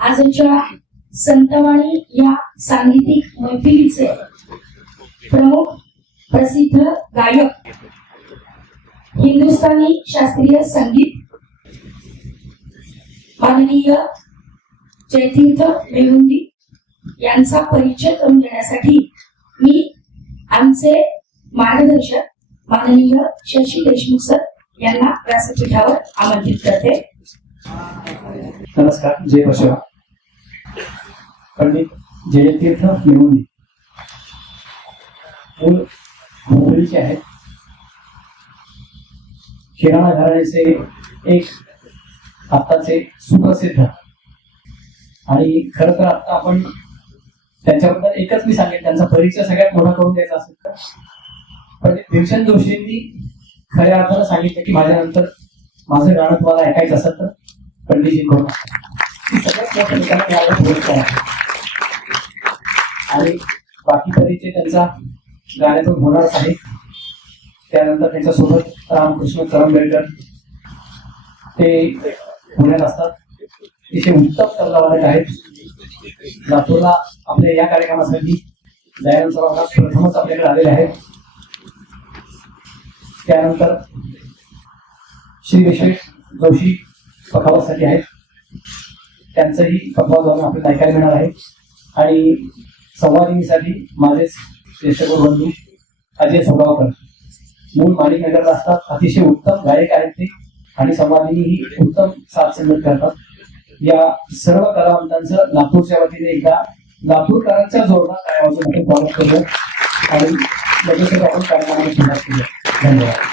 आजच्या संतवाणी या सांगीतिक मैफिलीचे प्रमुख प्रसिद्ध गायक, हिंदुस्थानी शास्त्रीय संगीत माननीय जयतीर्थ मेहुंदी यांचा परिचय करून देण्यासाठी मी आमचे मार्गदर्शक माननीय शशी देशमुख सर यांना व्यासपीठावर आमंत्रित करते. नमस्कार. जय बसवा. पंडित जयतीर्थ मेहुंदी मूळ मुंबईचे आहेत. किराणा घराण्याचे एक आत्ताचे सुप्रसिद्ध, आणि खरं तर आता आपण त्यांच्याबद्दल एकच मी सांगेन, त्यांचा परिचय सगळ्यात मोठा करून द्यायचा असेल तर पंडित भीमसेन जोशींनी खऱ्या अर्थानं सांगितलं की माझ्यानंतर माझं गाणं तुम्हाला ऐकायचं असेल तर पंडितजी करून सगळ्यात मोठं ठिकाणी यावर भूमिका आहे. आणि बाकी परिचय त्यांचा गाण्यातून होणारच आहे. त्यानंतर त्यांच्यासोबत रामकृष्ण करंबेळकर ते पुण्यात असतात. तिथे उत्तम तबलावादक आहेत. लातूरला आपल्या या कार्यक्रमासाठी दयानंद सरांना प्रथमच आपल्याकडे आलेले आहेत. त्यानंतर श्री विश्वेश जोशी पखावासाठी आहेत. त्यांचंही पखवाज जाऊन आपल्याला ऐकायला मिळणार आहे. आणि संवादिनीसाठी माझेच ज्येष्ठ बंधू अजय सोगावकर मूळ माणिकनगरला असतात. अतिशय उत्तम गायक आहेत ते, आणि संवादिनी ही उत्तम साथ संगत करतात. या सर्व कलावंतांचं लातूरच्या वतीने एकदा लातूरकरांच्या जोरदार टाळ्या वाजवून स्वागत करूया आणि लगेच आपण कार्यक्रमाला सुरुवात करूया. धन्यवाद.